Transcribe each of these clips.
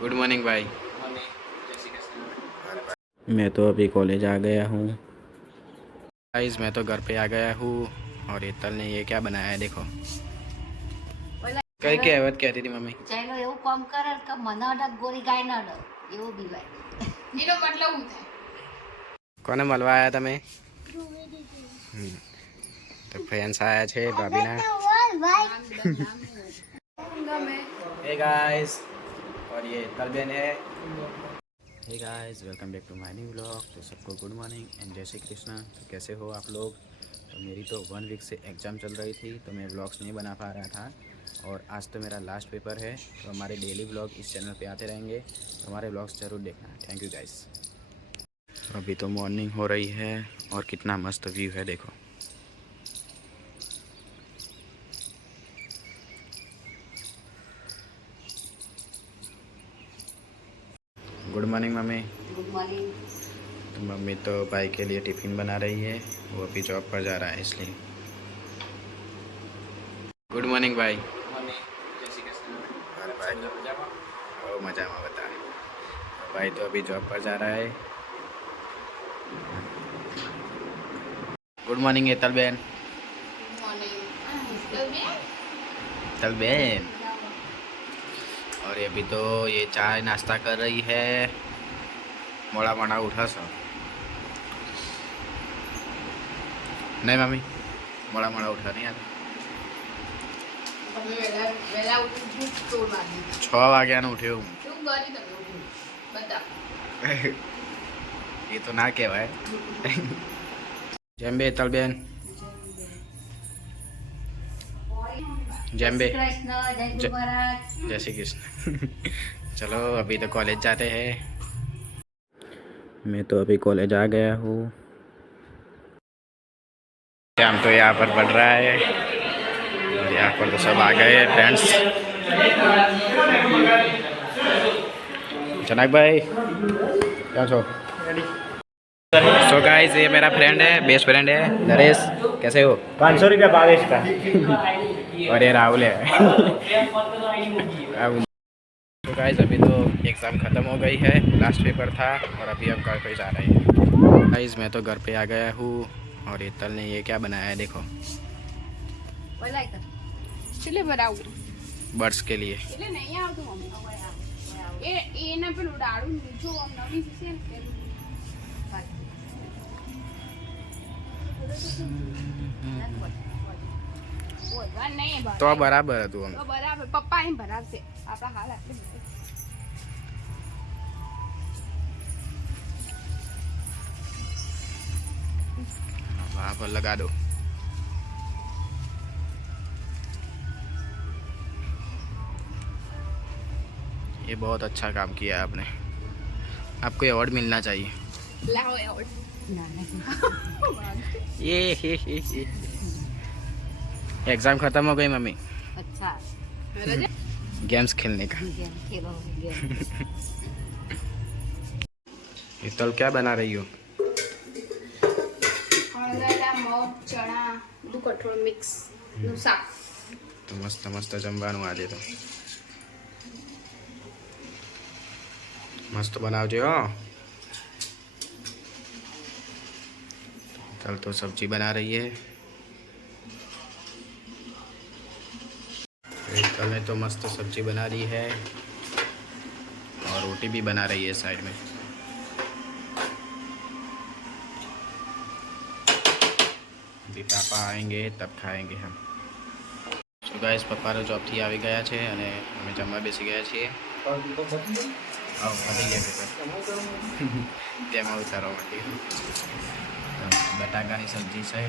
Good morning भाई। मैं तो अभी कॉलेज आ गया हूँ गाइस। मैं तो घर पे आ गया हूँ और हेतल ने ये क्या बनाया है देखो। कई कहावत कहती थी मम्मी, ચાલો એવું કામ કરે કે મને અડક ગોળી ગાય ન અડક એવું બીવાય એનો મતલબ શું થાય? કોને મળવા આયા તમે? તો ફ્રેન્ડ્સ આયા છે ભાભીના। हे गाइस, और ये हेतल बहन है। Hey guys, welcome back to my new vlog. तो सबको गुड मॉर्निंग एंड जय श्री कृष्णा। तो कैसे हो आप लोग? तो मेरी तो 1 वीक से एग्ज़ाम चल रही थी तो मैं व्लॉग्स नहीं बना पा रहा था और आज तो मेरा लास्ट पेपर है। तो हमारे डेली व्लॉग इस चैनल पे आते रहेंगे, तो हमारे व्लॉग्स ज़रूर देखना। Thank you guys. तो अभी तो मॉर्निंग हो रही है और कितना मस्त व्यू है देखो। Good morning mummy. Good morning. तो मम्मी तो भाई के लिए टिफ़िन बना रही है, वो अभी जॉब पर जा रहा है इसलिए। गुड मॉर्निंग भाई। और भाई ओ मजा में बता। भाई तो अभी जॉब पर जा रहा है। गुड मॉर्निंग हेतल बहन। हेतल बहन। और ये अभी तो ये चाय नाश्ता कर रही है। मोड़ा मोड़ा उठा सो नहीं मम्मी, मोड़ा मोड़ा उठा नहीं आता। 6 વાગ્યાનો ઉઠ્યો હું। ये तो ना કહેવાય। જેમ્બે हेतल बहन, જેમ્બे। કૃષ્ણ જય ગુરુ મહારાજ। जय श्री कृष्ण। चलो अभी तो कॉलेज जाते हैं। मैं तो अभी कॉलेज आ गया हूँ। हम तो यहाँ पर पढ़ रहा है और यहाँ पर तो सब आ गए हैं फ्रेंड्स। जनक भाई क्या छो? सो गाइस, ये मेरा फ्रेंड है, बेस्ट फ्रेंड है नरेश। कैसे हो? 500 रुपया बारिश का। और ये राहुल है। राहुल। तो गाइस अभी तो एग्ज़ाम ख़त्म हो गई है, लास्ट पेपर था और अभी हम घर पे जा रहे हैं। गाइस मैं तो घर पे आ गया हूँ और हेतल ने ये क्या बनाया है देखो। चले बनाવું बर्ड्स के लिए। એટલે નહીં આવતું મમ્મી એને પેલું ડાળું જો આમ નવી છે ને પેલું બોલવા નહીં तो बराबर है तू हम। તો બરાબર પપ્પા એમ ભરાવશે આપણા હાલ આટલી वहाँ पर लगा दो। ये बहुत अच्छा काम किया है आपने, आपको अवार्ड मिलना चाहिए। લાવો એવડ ये एग्ज़ाम ख़त्म हो गई मम्मी, અચ્છા गेम्स खेलने का। ગેમ ખેલો ગેમ। हेतल क्या बना रही हो? હળદરા મગ ચણા બધું કઠોળ મિક્સ નું શાક तो मस्त मस्त जमवानुं આજે तो मस्त बनावजे हो। कल तो सब्जी बना रही है। कल ने तो मस्त सब्जी बना दी है और रोटी भी बना रही है साइड में। अभी पापा आएंगे तब खाएंगे हम। तो गाइस पप्पा तो जॉब थी આવી ગયા છે અને અમે જમવા બેસી ગયા છીએ। આવ પડી ગયા પેપર તેમાં ઉતારવા માટે। બટાકાની સબ્જી છે,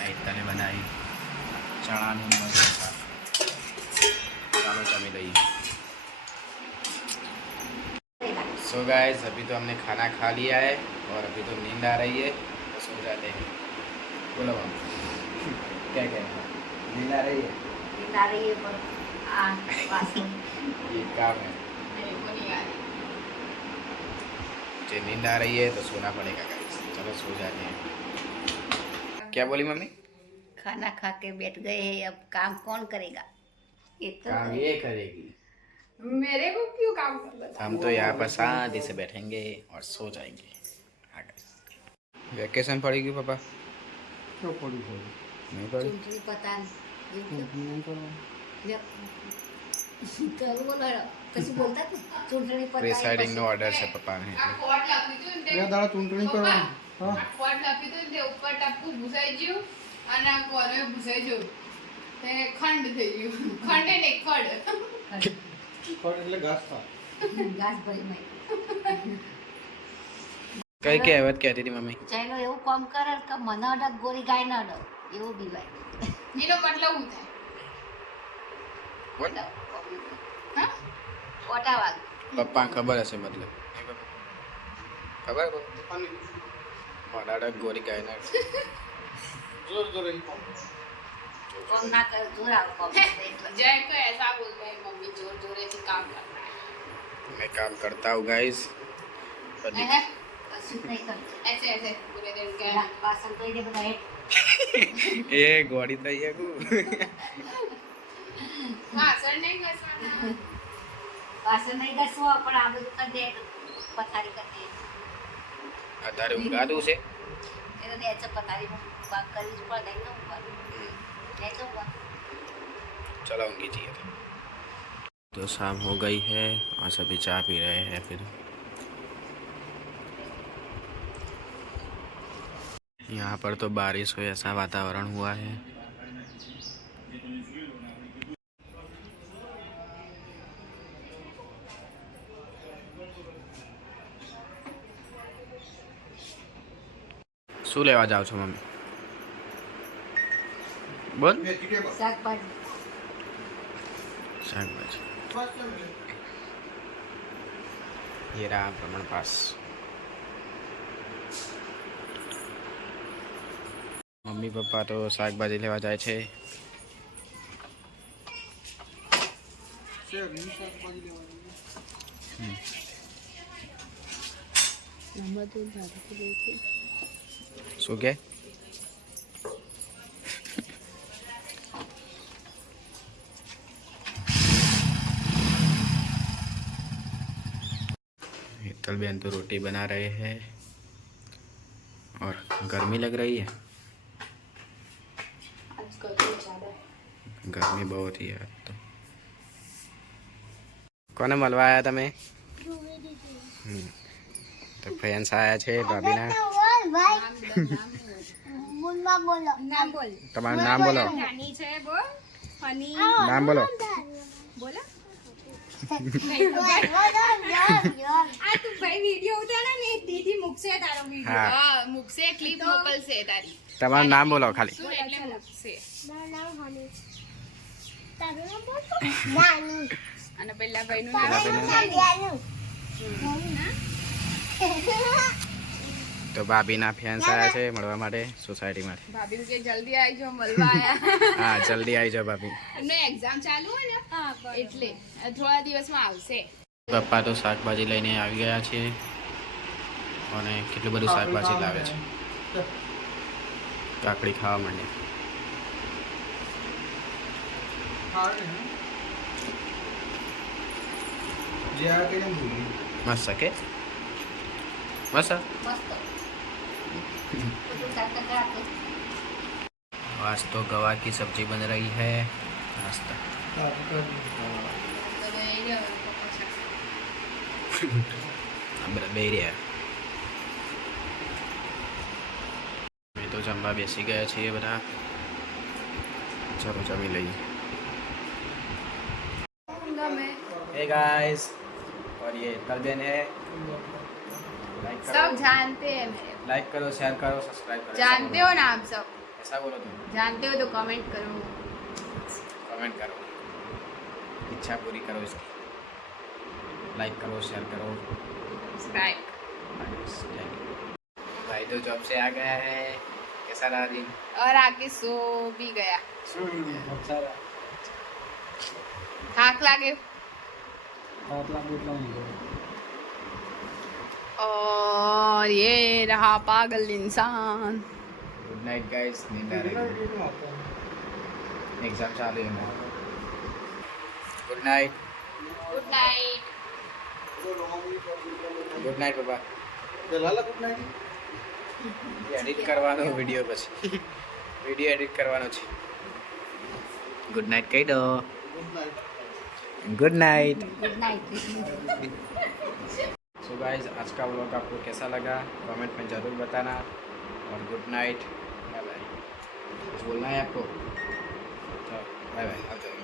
આઈતાને બનાવી ચણાનું મસ્ત શાક। ચાલો જમી લઈએ। सो गाइस अभी तो हमने खाना खा लिया है और अभी तो नींद आ रही है तो सो जाते हैं। बोलो मम्मी क्या कह रहे हैं? नींद आ रही है? નારીએ પર આ વાસણ ये काम है, मुझे नींद आ रही है तो सोना पड़ेगा गाइस। चलो सो जाते हैं। क्या बोली मम्मी? खाना खा के बैठ गए हैं, अब काम कौन करेगा? ये तो काम ये करेगी। मेरे को क्यों काम कर बता हम तो यहाँ पर शांति से बैठेंगे और सो जाएंगे। हाँ guys। वेकेशन पड़ेगी पापा? क्यों पड़ी है? नहीं पड़ी। ચૂંટણી પતાન એવું नहीं करो। કરું બોલો કશું બોલતા જ નહીં. ચૂંટણી પતાન પ્રિસાઇડિંગ નો ઓર્ડર છે પપ્પાને આ કોટ લખ્યું હતું ને બે દાડા ચૂંટણી કરવાની. હા. આ કોટ લખ્યું હતું ને તે ઉપર ટપકું ભૂસાઈ ગયું અને આ કોને ભૂસાઈ ગયું તે ખંડ થઈ ગયું ખંડ એટલે ખડ પણ એટલે ઘાસ થા. ઘાસ ભરી માય કઈ કહેવત કહેતી હતી મમ્મી? ચાલો એવું કામ કરે કે મને અડક ગોરી ગાય ના અડક એવું બીવાય એનો મતલબ શું થાય હા ઓટા વાગ પપ્પા ખબર હશે મતલબ ખબર મોડાડા ગોરી ગાય ના જોર જોર રહી. કામ ના કરે જોર આવે કામ એટલે जय को ऐसा बोलते हैं मम्मी जोर जोरे से काम करना है मैं काम करता हूँ गाइस। કશું નહીં કરતું ऐसे ऐसे पूरे दिन के પેલા વાસણ ધોઈ દે બધા હેઠ. એ ગોળી થઈ ગયું हाँ सर नहीं घसवाना વાસણ નહીં ઘસવા પણ આ બધું કરી દે પથારી કરી દે અત્યારે ઊંઘાતું છે એટલે દે છે પથારીમાં ભાગ કરી જ પડે ને ઉપર દે છે ઉપર चलो ऊँगी चाहिए तो शाम हो गई है और सभी चाय पी रहे हैं। फिर यहाँ पर तो बारिश हो ऐसा वातावरण हुआ है। શું લેવા જાવ છો મમ્મી? બોલ। શાકભાજી શાકભાજી ये रहा प्रमाण पास। મમ્મી પપ્પા તો શાકભાજી લેવા જાય છે। શેરની શાકભાજી લેવાની. શું કે? हेतल बहन तो रोटी बना रहे हैं और गर्मी लग रही है। आजकल तो ज़्यादा है गर्मी बहुत ही है आज तो। કોને મળવા આવ્યા તમે? તો ફ્રેન્ડ્સ આવ્યા છે ભાભીના। नाम बोल તમારું નામ બોલો। नानी छे बोल हनी નામ બોલો। बोला आ तू भाई वीडियो उतारा ने दीदी मुख से तारो वीडियो हाँ। हां मुख से क्लिप मोकल से तारी તમારું નામ બોલો ખાલી। सुन એટલે मुख से અને પહેલા ભાઈનું પેલા નામ ભાઈનું તો ભાભીના ફ્રેન્ડ્સ આવ્યા છે મળવા માટે સોસાયટીમાંથી। ભાભી કે જલ્દી આવી જો મળવા આયા હા જલ્દી આવી જાઓ ભાભી। એમને એક્ઝામ ચાલુ હોય ને એટલે થોડા દિવસમાં આવશે પપ્પા તો શાકભાજી લઈને આવી ગયા છે અને કેટલું બધું શાકભાજી લાવે છે। કાકડી ખાવા માંડે। જે આ કે એમ ભૂલી. મસ્ત કે મસ્ત। મસ્ત બધું શાક કરાતો आज तो गवार की सब्जी बन रही है नाश्ता। હા, તો કરી. હવે એને બેરિયા મેં તો જમવા બેસી ગયા છીએ બધા। ચલો જમી લઈએ। ગમે हे गाइस और ये तलबेन है। लाइक सब जानते हैं मेरे लाइक करो शेयर करो सब्सक्राइब करो। जानते हो ना आप सब ऐसा बोलो तुम। जानते हो तो कमेंट करो कमेंट करो इच्छा पूरी करो इसकी। लाइक करो शेयर करो। Subscribe Thank you। भाई तो जॉब से आ गया है कैसा रहा दिन? और आके सो भी गया अच्छा रहा. થાક લાગે આટલા બોટલા નહીં કરે. और ये रहा पागल इंसान गुड नाइट गाइस। नींद आ रही है। एग्जाम चालू है हमारा। Good night. Good night. Good night પપ્પા. લાલા ગુડ નાઇટ. એડિટ કરવાનો વિડીયો પછી વિડીયો एडिट કરવાનો છે. गुड नाइट कही दो. Good night. Good night. So guys आज का व्लॉग आपको कैसा लगा कमेंट में ज़रूर बताना और गुड नाइट. Bye bye. कुछ बोलना है आपको? चलो बाय बाय.